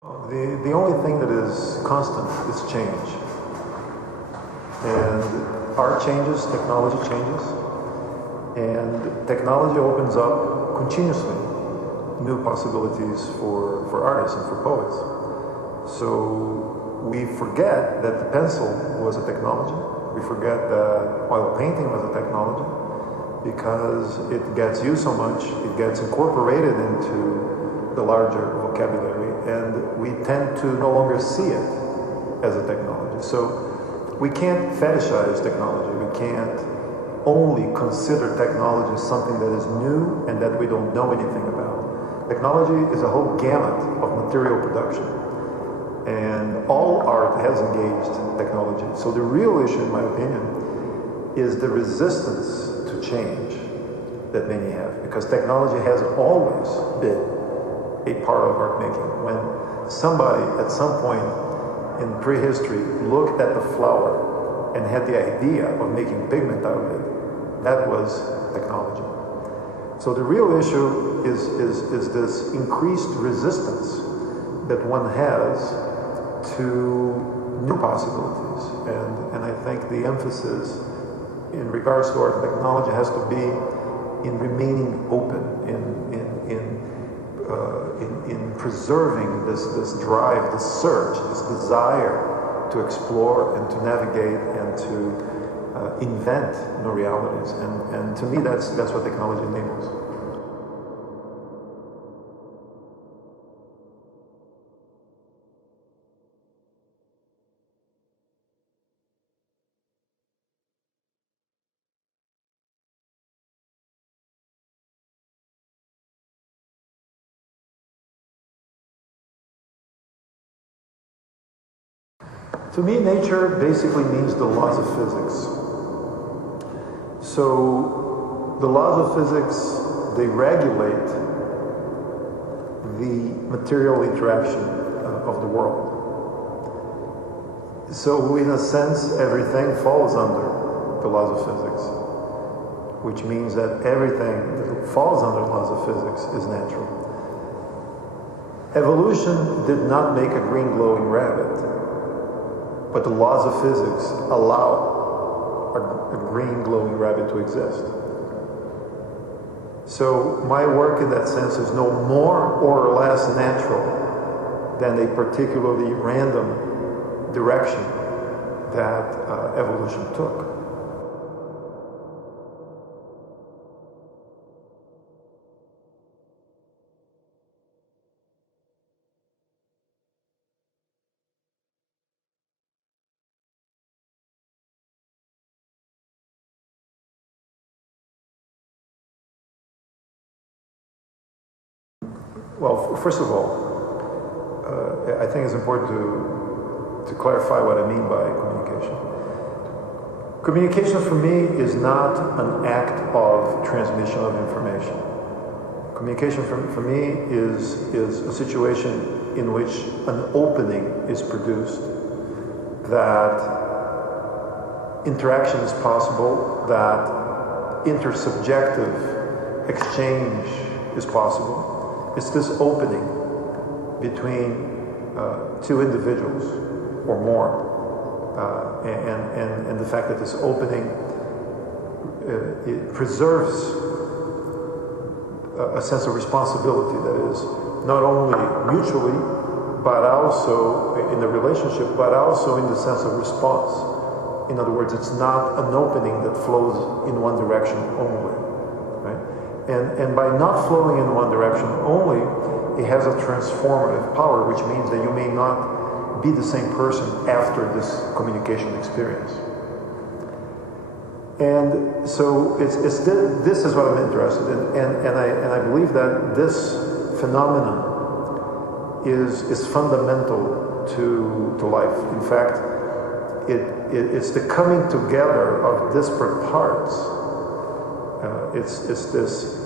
The only thing that is constant is change. And art changes, technology changes, and technology opens up continuously new possibilities for artists and for poets. So we forget that the pencil was a technology. We forget that oil painting was a technology because it gets used so much, it gets incorporated into the larger vocabulary, and we tend to no longer see it as a technology. So we can't fetishize technology. We can't only consider technology something that is new and that we don't know anything about. Technology is a whole gamut of material production. And all art has engaged technology. So the real issue, in my opinion, is the resistance to change that many have. Because technology has always been a part of art making. When somebody at some point in prehistory looked at the flower and had the idea of making pigment out of it, that was technology. So the real issue is this increased resistance that one has to new possibilities. And I think the emphasis in regards to art and technology has to be in remaining open, in preserving this drive, this surge, this desire to explore and to navigate and to invent new realities. And to me, that's what technology enables. To me, nature basically means the laws of physics. So the laws of physics, they regulate the material interaction of the world. So in a sense, everything falls under the laws of physics, which means that everything that falls under the laws of physics is natural. Evolution did not make a green glowing rabbit, but the laws of physics allow a green glowing rabbit to exist. So my work in that sense is no more or less natural than a particularly random direction that evolution took. Well, first of all, I think it's important to clarify what I mean by communication. Communication for me is not an act of transmission of information. Communication for me is a situation in which an opening is produced, that interaction is possible, that intersubjective exchange is possible. It's this opening between two individuals or more, and the fact that this opening it preserves a sense of responsibility that is not only mutually, but also in the relationship, but also in the sense of response. In other words, it's not an opening that flows in one direction only, right? And by not flowing in one direction only, it has a transformative power, which means that you may not be the same person after this communication experience. And so this is what I'm interested in, and I believe that this phenomenon is fundamental to life. In fact, it's the coming together of disparate parts. It's this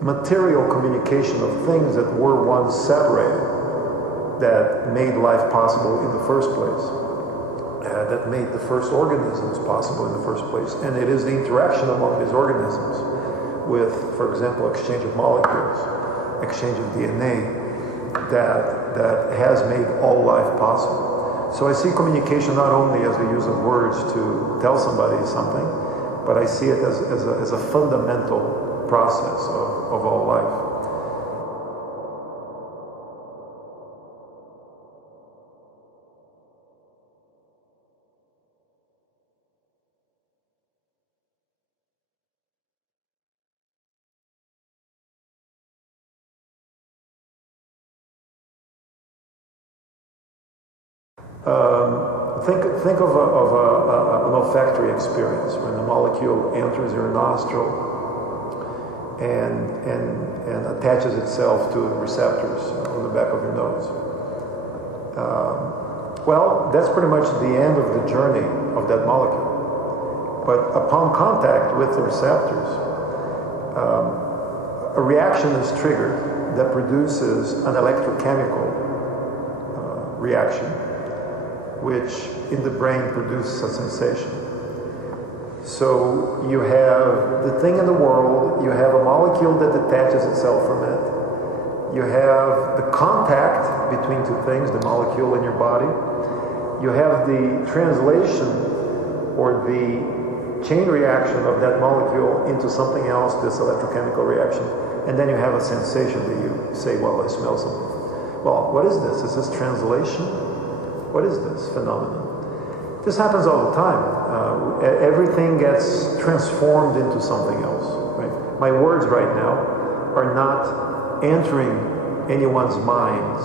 material communication of things that were once separated that made life possible in the first place, that made the first organisms possible in the first place. And it is the interaction among these organisms with, for example, exchange of molecules, exchange of DNA, that has made all life possible. So I see communication not only as the use of words to tell somebody something, but I see it as a fundamental process of all life. Think of an olfactory experience when the molecule enters your nostril and attaches itself to receptors on the back of your nose. Well, that's pretty much the end of the journey of that molecule. But upon contact with the receptors, a reaction is triggered that produces an electrochemical reaction, which in the brain produces a sensation. So you have the thing in the world, you have a molecule that detaches itself from it, you have the contact between two things, the molecule and your body, you have the translation or the chain reaction of that molecule into something else, this electrochemical reaction, and then you have a sensation that you say, well, I smell something. Well, what is this? Is this translation? What is this phenomenon? This happens all the time. Everything gets transformed into something else. Right? My words right now are not entering anyone's minds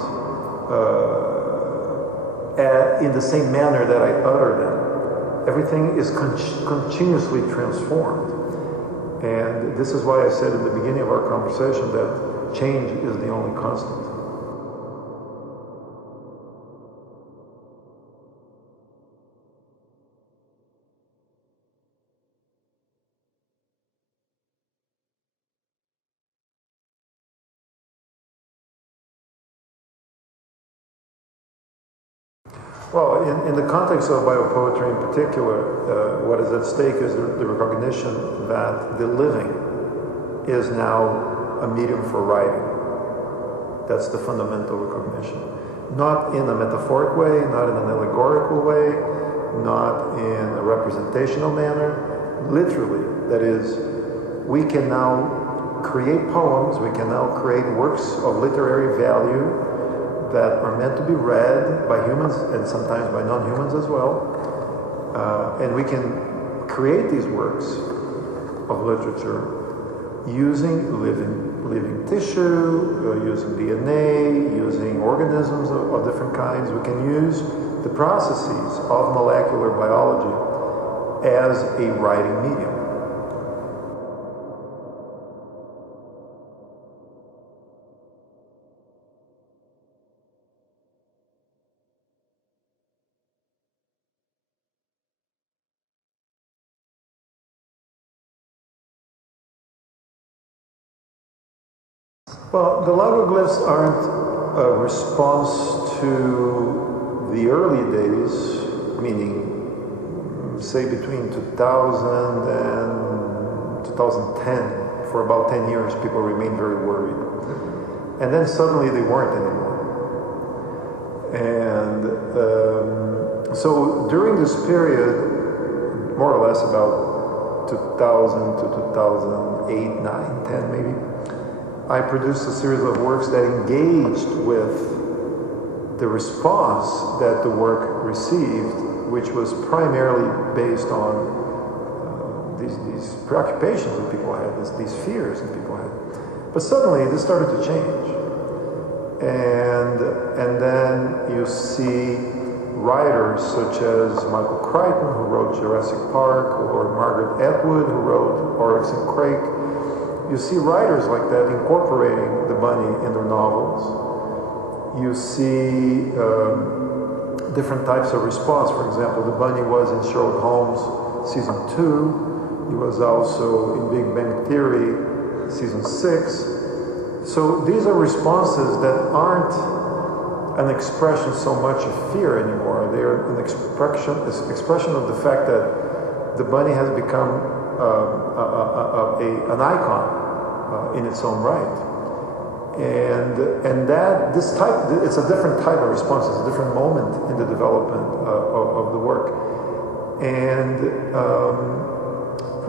in the same manner that I utter them. Everything is continuously transformed. And this is why I said in the beginning of our conversation that change is the only constant. Well, in the context of biopoetry in particular, what is at stake is the recognition that the living is now a medium for writing. That's the fundamental recognition. Not in a metaphoric way, not in an allegorical way, not in a representational manner. Literally, that is, we can now create poems, we can now create works of literary value that are meant to be read by humans and sometimes by non-humans as well. And we can create these works of literature using living tissue, using DNA, using organisms of different kinds. We can use the processes of molecular biology as a writing medium. Well, the logoglyphs aren't a response to the early days, meaning, say, between 2000 and 2010. For about 10 years, people remained very worried. And then suddenly they weren't anymore. And so during this period, more or less about 2000 to 2008, 9, 10 maybe, I produced a series of works that engaged with the response that the work received, which was primarily based on these preoccupations that people had, these fears that people had. But suddenly this started to change. And then you see writers such as Michael Crichton, who wrote Jurassic Park, or Margaret Atwood, who wrote Oryx and Crake. You see writers like that incorporating the bunny in their novels. You see different types of response. For example, the bunny was in Sherlock Holmes season 2. He was also in Big Bang Theory season 6. So these are responses that aren't an expression so much of fear anymore. They are an expression of the fact that the bunny has become an icon in its own right. And that this type, it's a different type of response. It's a different moment in the development of the work, and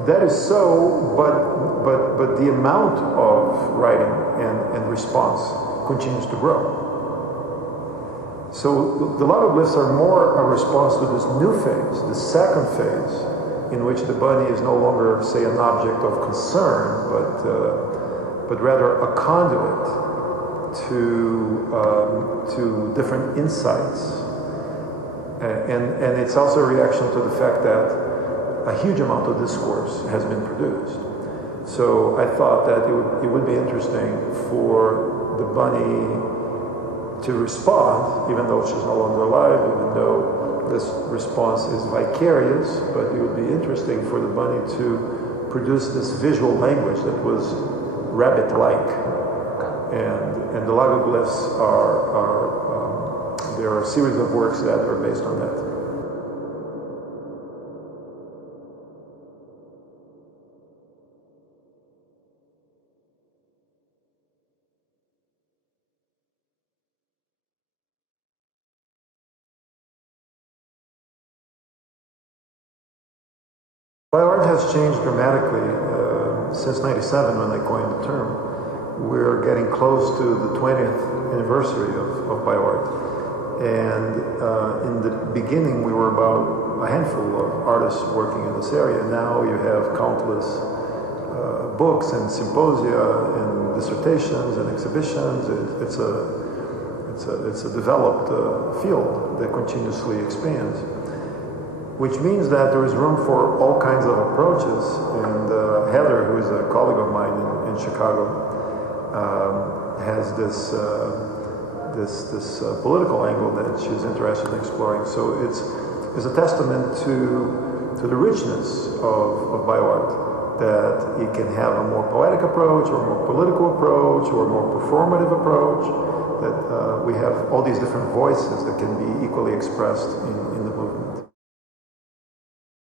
that is so. But the amount of writing and response continues to grow. So the lava glyphs are more a response to this new phase, the second phase, in which the bunny is no longer, say, an object of concern, but rather a conduit to different insights. And it's also a reaction to the fact that a huge amount of discourse has been produced. So I thought that it would be interesting for the bunny to respond, even though she's no longer alive, even though this response is vicarious, but it would be interesting for the bunny to produce this visual language that was rabbit-like. And the lagoglyphs there are a series of works that are based on that. Bioart has changed dramatically since '97 when I coined the term. We're getting close to the 20th anniversary of Bioart. And in the beginning, we were about a handful of artists working in this area. Now you have countless books and symposia and dissertations and exhibitions. It's a developed field that continuously expands, which means that there is room for all kinds of approaches. And Heather, who is a colleague of mine in Chicago, has this political angle that she's interested in exploring. So it's a testament to the richness of bioart, that it can have a more poetic approach, or a more political approach, or a more performative approach, that we have all these different voices that can be equally expressed in the movement.